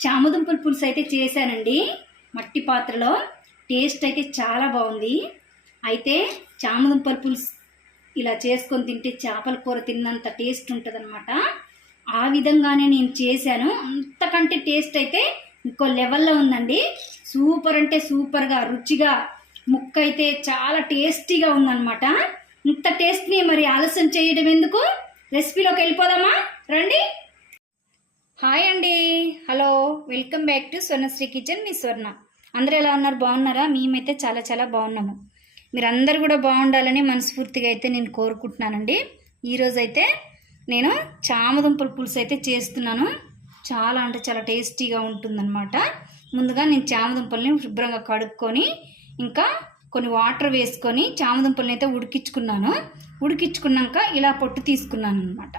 చామదుంపల పులుసు అయితే చేశానండి. మట్టి పాత్రలో. టేస్ట్ అయితే చాలా బాగుంది. అయితే చామదుంపల పులుసు ఇలా చేసుకొని తింటే చేపల కూర తిన్నంత టేస్ట్ ఉంటుందన్నమాట. ఆ విధంగానే నేను చేశాను. అంతకంటే టేస్ట్ అయితే ఇంకో లెవెల్లో ఉందండి. సూపర్ అంటే సూపర్గా రుచిగా ముక్క అయితే చాలా టేస్టీగా ఉందన్నమాట. ఇంత టేస్ట్ని మరి ఆలస్యం చేయడం ఎందుకు? రెసిపీలోకి వెళ్ళిపోదామా? రండి. హాయ్ అండి. Hello welcome back to Swarnasri kitchen. మీ స్వర్ణ. అందరూ ఎలా ఉన్నారు? బాగున్నారా? మేమైతే చాలా చాలా బాగున్నాము. మీరందరూ కూడా బాగుండాలని మనస్ఫూర్తిగా అయితే నేను కోరుకుంటున్నానండి. ఈరోజు అయితే నేను చామదుంపల పులుసు అయితే చేస్తున్నాను. చాలా అంటే చాలా టేస్టీగా ఉంటుందన్నమాట. ముందుగా నేను చామదుంపల్ని శుభ్రంగా కడుక్కొని ఇంకా కొన్ని వాటర్ వేసుకొని చామదుంపల్ని అయితే ఉడికించుకున్నాను. ఉడికించుకున్నాక ఇలా పొట్టు తీసుకున్నాను అనమాట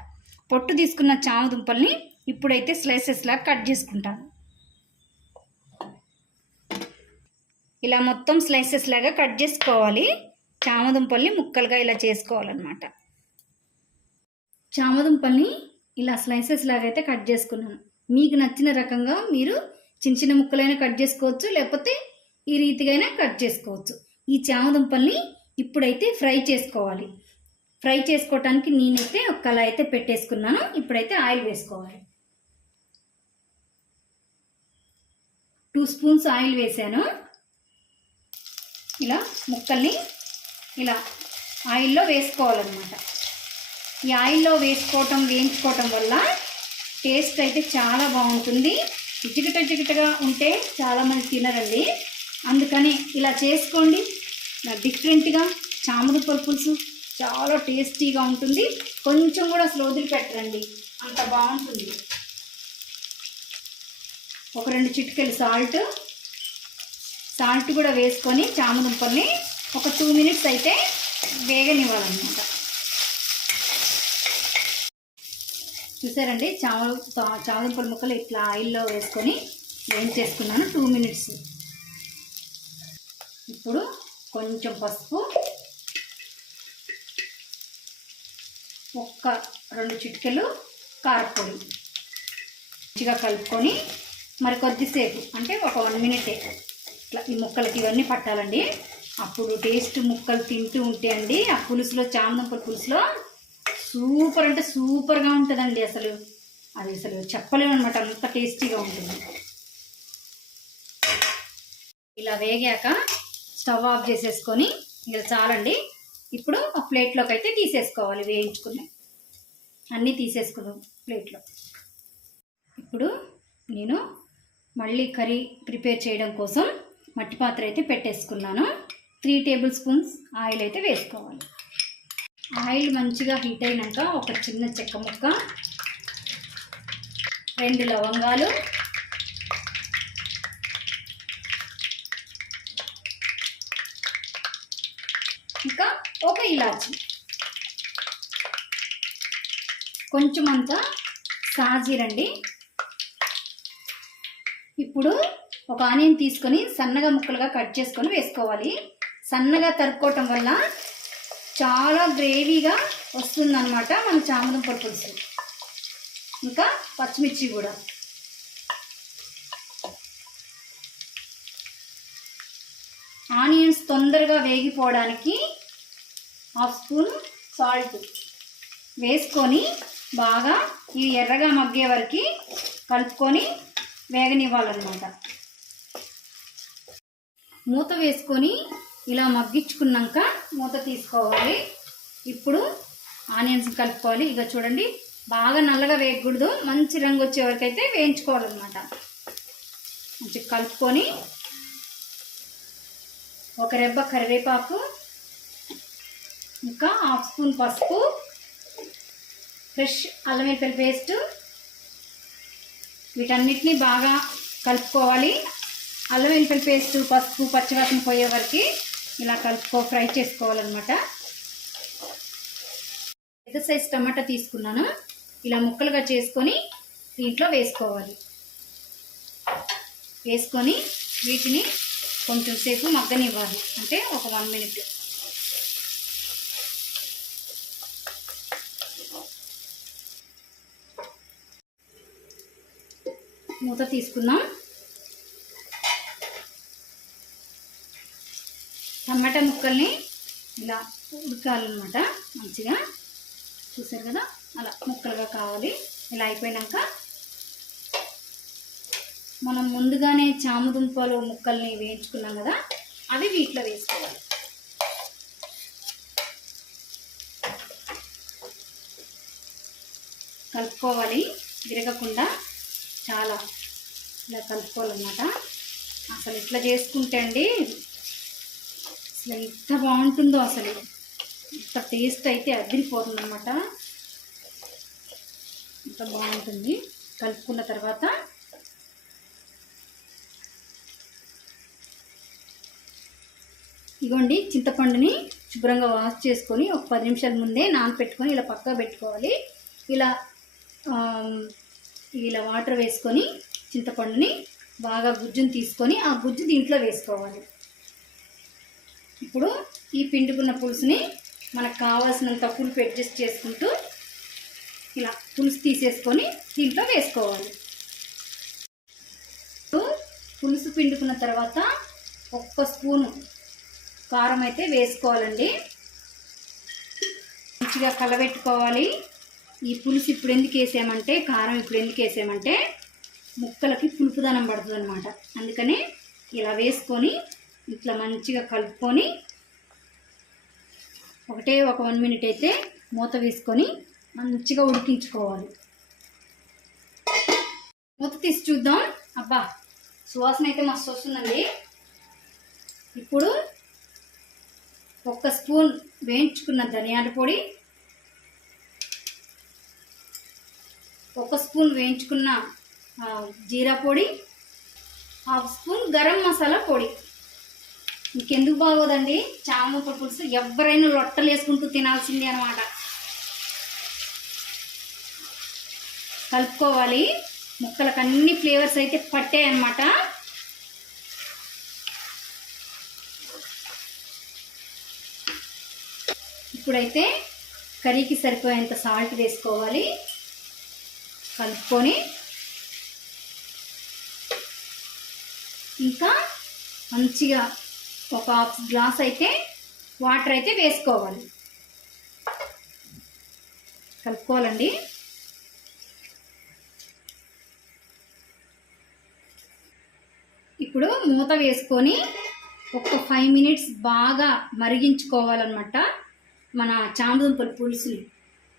పొట్టు తీసుకున్న చామదుంపల్ని ఇప్పుడైతే స్లైసెస్ లాగా కట్ చేసుకుంటాను. ఇలా మొత్తం స్లైసెస్ లాగా కట్ చేసుకోవాలి. చామదుంపల్ని ముక్కలుగా ఇలా చేసుకోవాలన్నమాట. చామదుంపల్ని ఇలా స్లైసెస్ లాగా అయితే కట్ చేసుకున్నాను. మీకు నచ్చిన రకంగా మీరు చిన్న చిన్న ముక్కలైనా కట్ చేసుకోవచ్చు లేకపోతే ఈ రీతిగా అయినా కట్ చేసుకోవచ్చు. ఈ చామదుంపల్ని ఇప్పుడైతే ఫ్రై చేసుకోవాలి. ఫ్రై చేసుకోవటానికి నేనైతే ఒక కళ అయితే పెట్టేసుకున్నాను. ఇప్పుడైతే ఆయిల్ వేసుకోవాలి. టూ స్పూన్స్ ఆయిల్ వేసాను. ఇలా ముక్కల్ని ఇలా ఆయిల్లో వేసుకోవాలన్నమాట. ఈ ఆయిల్లో వేసుకోవటం వేయించుకోవటం వల్ల టేస్ట్ అయితే చాలా బాగుంటుంది. జిగట జిగటగా ఉంటే చాలామంది తినరండి. అందుకని ఇలా చేసుకోండి. డిఫరెంట్గా చామదుప్పల పులుసు చాలా టేస్టీగా ఉంటుంది. కొంచెం కూడా అసలు వదిలిపెట్టరండి. అంత బాగుంటుంది. ఒక రెండు చిటికెలు సాల్ట్ సాల్ట్ కూడా వేసుకొని చామదుంపల్ని ఒక టూ మినిట్స్ అయితే వేగనివ్వాలన్నమాట. చూసారండి? చామ చామదుంపల ముక్కలు ఇట్లా ఆయిల్లో వేసుకొని వేయించేసుకున్నాను టూ మినిట్స్ ఇప్పుడు కొంచెం పసుపు ఒక్క రెండు చిటికెలు కారపొడి. మంచిగా కలుపుకొని మరి కొద్దిసేపు అంటే ఒక వన్ మినిటే. ఇట్లా ఈ ముక్కలకి ఇవన్నీ పట్టాలండి. అప్పుడు టేస్ట్ ముక్కలు తింటూ ఉంటే అండి ఆ పులుసులో చామదుంపల పులుసులో సూపర్ అంటే సూపర్గా ఉంటుందండి అసలు. అది అసలు చెప్పలేము అనమాట అంత టేస్టీగా ఉంటుంది. ఇలా వేగాక స్టవ్ ఆఫ్ చేసేసుకొని ఇలా చాలండి. ఇప్పుడు ఒక ప్లేట్లోకి అయితే తీసేసుకోవాలి వేయించుకున్నాయి అన్నీ తీసేసుకున్నాం ప్లేట్లో. ఇప్పుడు నేను మళ్ళీ కర్రీ ప్రిపేర్ చేయడం కోసం మట్టి పాత్ర అయితే పెట్టేసుకున్నాను. త్రీ టేబుల్ స్పూన్స్ ఆయిల్ అయితే వేసుకోవాలి. ఆయిల్ మంచిగా హీట్ అయినాక ఒక చిన్న చెక్క ముక్క రెండు లవంగాలు ఇంకా ఒక ఇలాచి. కొంచెం అంతా సాజీరండి. ఇప్పుడు ఒక ఆనియన్ తీసుకొని సన్నగా ముక్కలుగా కట్ చేసుకొని వేసుకోవాలి. సన్నగా తరుక్కోవటం వల్ల చాలా గ్రేవీగా వస్తుందన్నమాట మన చామదం పులుసు. ఇంకా పచ్చిమిర్చి కూడా. ఆనియన్స్ తొందరగా వేగిపోవడానికి హాఫ్ స్పూన్ సాల్ట్ వేసుకొని బాగా ఈ ఎర్రగా మగ్గే వరకు కలుపుకొని వేగనివ్వాలన్నమాట. మూత వేసుకొని ఇలా మగ్గించుకున్నాక మూత తీసుకోవాలి. ఇప్పుడు ఆనియన్స్ కలుపుకోవాలి. ఇక చూడండి బాగా నల్లగా వేయకూడదు మంచి రంగు వచ్చే వరకు అయితే వేయించుకోవాలన్నమాట. మంచి కలుపుకొని ఒక రెబ్బ కరివేపాకు ఇంకా హాఫ్ స్పూన్ పసుపు ఫ్రెష్ అల్లం వెల్లుల్లి పేస్ట్ వీటన్నిటిని బాగా కలుపుకోవాలి. అల్లం వెల్లుల్లి పేస్ట్ పసుపు పచ్చివాసన పోయే వరకు ఇలా కలుపుకో ఫ్రై చేసుకోవాలన్నమాట. పెద్ద సైజ్ టమాటా తీసుకున్నాను. ఇలా ముక్కలుగా చేసుకొని దీంట్లో వేసుకోవాలి. వేసుకొని వీటిని కొంచెం సేపు మగ్గనివ్వాలి. అంటే ఒక వన్ మినిట్. మూత తీసుకుందాం. టమాటా ముక్కల్ని ఇలా ఉడకాలన్నమాట మంచిగా. చూసారు కదా? అలా ముక్కలుగా కావాలి. ఇలా అయిపోయినాక మనం ముందుగానే చామదుంపలు ముక్కల్ని వేయించుకున్నాం కదా అవి వీటిలో వేసుకోవాలి. కలుపుకోవాలి విరగకుండా. చాలా ఇలా కలుపుకోవాలన్నమాట. అసలు ఇట్లా చేసుకుంటే అండి అసలు ఎంత బాగుంటుందో అసలు. ఇంత టేస్ట్ అయితే అదిరిపోతుంది అనమాట బాగుంటుంది. కలుపుకున్న తర్వాత ఇగోండి చింతపండుని శుభ్రంగా వాష్ చేసుకొని ఒక పది నిమిషాల ముందే నానపెట్టుకొని ఇలా పక్కగా పెట్టుకోవాలి. ఇలా ఇలా వాటర్ వేసుకొని చింతపండుని బాగా గుజ్జుని తీసుకొని ఆ గుజ్జు దీంట్లో వేసుకోవాలి. ఇప్పుడు ఈ పిండుకున్న పులుసుని మనకు కావాల్సినంత పులుపు అడ్జస్ట్ చేసుకుంటూ ఇలా పులుసు తీసేసుకొని దీంట్లో వేసుకోవాలి. పులుసు పిండుకున్న తర్వాత ఒక్క స్పూను కారం అయితే వేసుకోవాలండి. మంచిగా కలబెట్టుకోవాలి. ఈ పులుసు ఇప్పుడు ఎందుకు వేసామంటే కారం ఇప్పుడు ఎందుకు వేసామంటే ముక్కలకి పులుపుదనం పడుతుంది అనమాట అందుకని ఇలా వేసుకొని ఇట్లా మంచిగా కలుపుకొని ఒకటే ఒక వన్ మినిట్ అయితే మూత వేసుకొని మంచిగా ఉడికించుకోవాలి. మూత తీసి చూద్దాం. అబ్బా సువాసన అయితే మస్తు వస్తుందండి. ఇప్పుడు ఒక్క స్పూన్ వేయించుకున్న ధనియాల పొడి ఒక స్పూన్ వేయించుకున్న జీరా పొడి హాఫ్ స్పూన్ గరం మసాలా పొడి. ఇంకెందుకు బాగోదండి? చామదుంప పులుసు ఎవరైనా రొట్టెలు వేసుకుంటూ తినాల్సిందే అనమాట కలుపుకోవాలి. ముక్కలకు అన్ని ఫ్లేవర్స్ అయితే పట్టాయి అనమాట ఇప్పుడైతే కర్రీకి సరిపోయేంత సాల్ట్ వేసుకోవాలి. కలుపుకొని ఇంకా మంచిగా ఒక హాఫ్ గ్లాస్ అయితే వాటర్ అయితే వేసుకోవాలి. కలుపుకోవాలండి. ఇప్పుడు మూత వేసుకొని ఒక ఫైవ్ మినిట్స్ బాగా మరిగించుకోవాలన్నమాట. మన చామదుంపల పులుసుని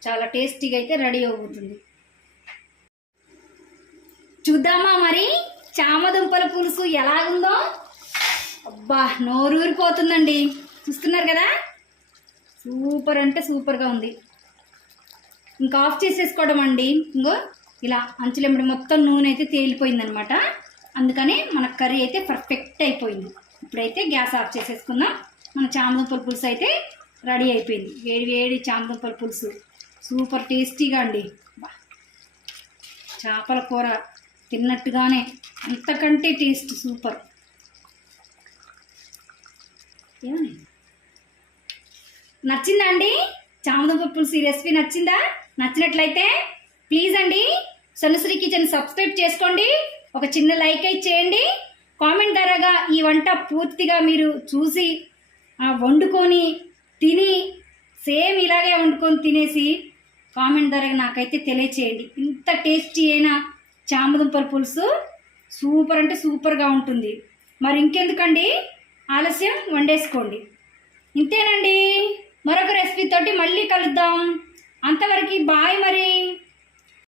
చాలా టేస్టీగా అయితే రెడీ అవుతుంది. చూద్దామా మరి? చామదుంపల పులుసు ఎలాగుందో అబ్బా నోరూరిపోతుందండి. చూస్తున్నారు కదా? సూపర్ అంటే సూపర్గా ఉంది. ఇంకా ఆఫ్ చేసేసుకోవడం అండి. ఇంకో ఇలా అంచులెంబడి మొత్తం నూనె అయితే తేలిపోయిందనమాట. అందుకని మన కర్రీ అయితే పర్ఫెక్ట్ అయిపోయింది. ఇప్పుడైతే గ్యాస్ ఆఫ్ చేసేసుకుందాం. మన చామదుంపల పులుసు అయితే రెడీ అయిపోయింది. వేడి వేడి చామదుంపల పులుసు. సూపర్ టేస్టీగా అండి. చేపల కూర తిన్నట్టుగానే. అంతకంటే టేస్ట్ సూపర్. ఏమని? నచ్చిందా అండి? చామదుంప పులుసు ఈ రెసిపీ నచ్చిందా? నచ్చినట్లయితే ప్లీజ్ అండి సనుశ్రీ కిచెన్ సబ్స్క్రైబ్ చేసుకోండి. ఒక చిన్న లైక్ అయితే చేయండి. కామెంట్ ద్వారాగా ఈ వంట పూర్తిగా మీరు చూసి వండుకొని తిని సేమ్ ఇలాగే వండుకొని తినేసి కామెంట్ ద్వారా నాకైతే తెలియచేయండి. ఇంత టేస్టీ అయినా చామదుంపల పులుసు సూపర్ అంటే సూపర్గా ఉంటుంది. మరి ఇంకెందుకండి? ఆలస్యం వండేసుకోండి. ఇంతేనండి. మరొక రెసిపీ తోటి మళ్ళీ కలుద్దాం. అంతవరకు బాయ్ మరి.